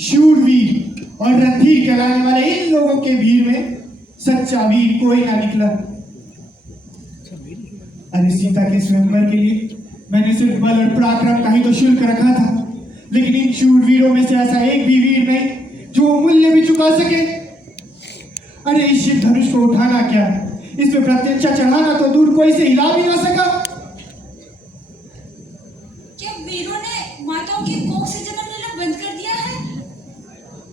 शूरवीर और रणधीर कहलाने वाले इन लोगों के भीड़ में सच्चा वीर कोई ना निकला। अरे सीता के स्वयंवर के लिए मैंने सिर्फ बल और पराक्रम का ही तो शुल्क रखा था, लेकिन इन शूरवीरों में से ऐसा एक भी वीर नहीं जो मूल्य भी चुका सके। अरे इस शिव धनुष को उठाना क्या, इसमें प्रत्यंचा चढ़ाना तो दूर, कोई से हिला भी ना सका। क्या वीरों ने माताओं की कोख से जन्म लेना बंद कर दिया है?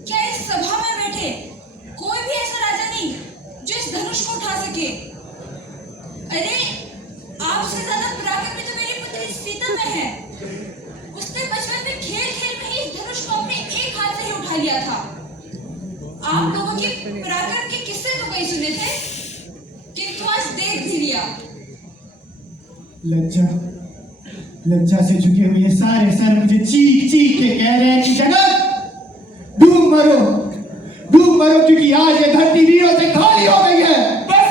क्या इस सभा में बैठे कोई भी ऐसा राजा नहीं जो इस धनुष को उठा सके? अरे आपसे ज्यादा पराक्रम तो मेरी पुत्री सीता में है। उसने बचपन में खेल खेल में ही इस धनुष को अपने एक हाथ से ही उठा लिया था। आप लोगों के पराक्रम के किस्से तो कई सुने थे, किंतु आज देख भी लिया। लज्जा से झुके हुए सारे सर मुझे चीख चीख के कह रहे हैं कि जगत डूब मरो, क्योंकि आज ये धरती वीरों से खाली हो गई है। बस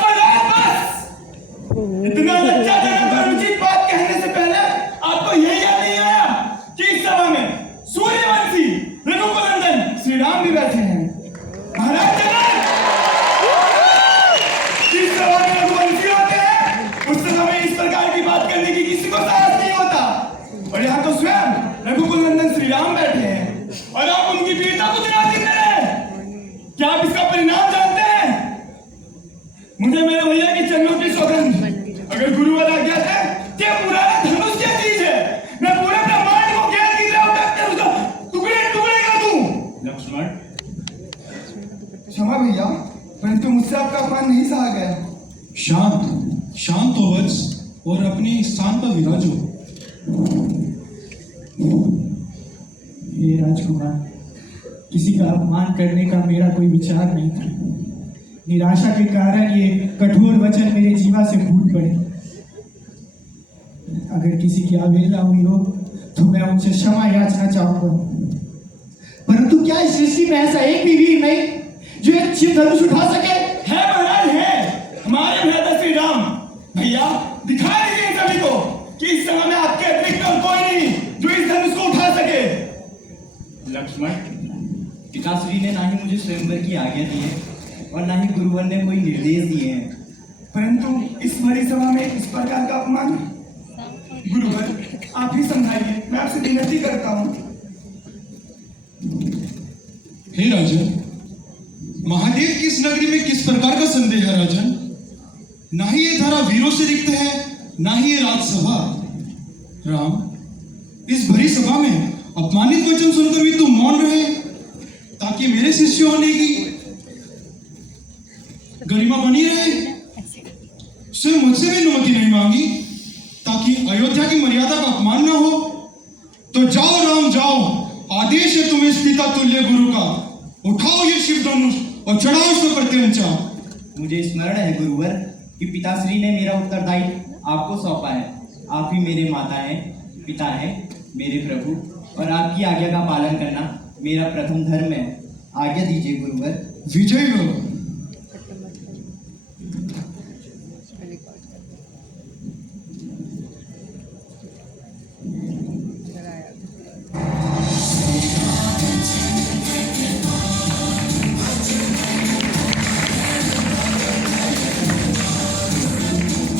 इतना लज्जाजनक और उचित बात कहने से पहले आपको यही याद नहीं आया कि इस सभा में सूर्यवंशी रघुकुलनंदन श्री राम भी बैठे हैं। महाराज जनक, जिस सभा में रघुवंशी होते हैं उस सभा में इस प्रकार की बात करने की किसी को साहस नहीं होता, और यहाँ तो स्वयं रघुकुलनंदन श्री राम बैठे हैं और आप उनकी वीरता को चुनौती दे रहे हैं। क्या आप इसका परिणाम जानते हैं? मुझे मेरे भैया के चरणों की सौगंध, अगर गुरुवर आज्ञा है कि पुराना धनुष क्या चीज है, मैं पूरे ब्रह्मांड को ज्ञान की तरह उठा कर उसका टुकड़े टुकड़े कर दूं। लक्ष्मण, क्षमा भैया, परंतु मुझसे आपका अपमान नहीं सहा गया। शांत हो वत्स और अपने स्थान पर विराजो। हे राजकुमार, किसी का अपमान करने का मेरा कोई विचार नहीं था। निराशा के कारण ये कठोर वचन मेरे जीवा से फूट पड़े। अगर किसी की अवहेलना हुई हो तो मैं उनसे क्षमा याचना चाहूंगा, परंतु क्या इस सृष्टि में ऐसा एक भी वीर नहीं जो एक शिव धनुष उठा सके? है महाराज, है हमारे भ्राता श्री राम। भैया दिखा दीजिए सभी को कि इस समय में आपके अतिरिक्त और कोई नहीं जो इस धनुष को उठा सके। लक्ष्मण, पिताश्री ने ना ही मुझे स्वयंवर की आज्ञा दी है और ना ही गुरुवर ने कोई निर्देश दिए हैं, परंतु इस बड़ी सभा में इस प्रकार का अपमान, गुरुवर आप ही समझाइए, मैं आपसे विनती करता हूँ। हे राजन, महादेव की इस नगरी में किस प्रकार का संदेह है राजन? ना ही ये धारा वीरों से रिक्त है, ना ही ये राजसभा। राम, इस भरी सभा में अपमानित वचन सुनकर भी तुम मौन रहे ताकि मेरे शिष्य होने की गरिमा बनी रहे। सिर्फ मुझसे भी अनुमति नहीं मांगी ताकि अयोध्या की मर्यादा का अपमान ना हो। तो जाओ राम जाओ, आदेश है तुम्हें इस पिता तुल्य गुरु का। उठाओ ये शिव धनुष और चढ़ाओ इस पर प्रत्यंचा। मुझे स्मरण है गुरुवर कि पिताश्री ने मेरा उत्तरदायित्व आपको सौंपा है। आप ही मेरे माता हैं, पिता हैं, मेरे प्रभु, और आपकी आज्ञा का पालन करना मेरा प्रथम धर्म है। आज्ञा दीजिए गुरुवर। विजय हो।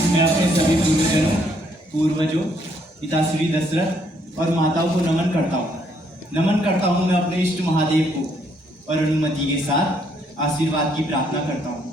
मैं अपने सभी गुरुजनों, पूर्वजों, पिताश्री दशरथ और माताओं को नमन करता हूँ मैं अपने इष्ट महादेव को, और अनुमति के साथ आशीर्वाद की प्रार्थना करता हूँ।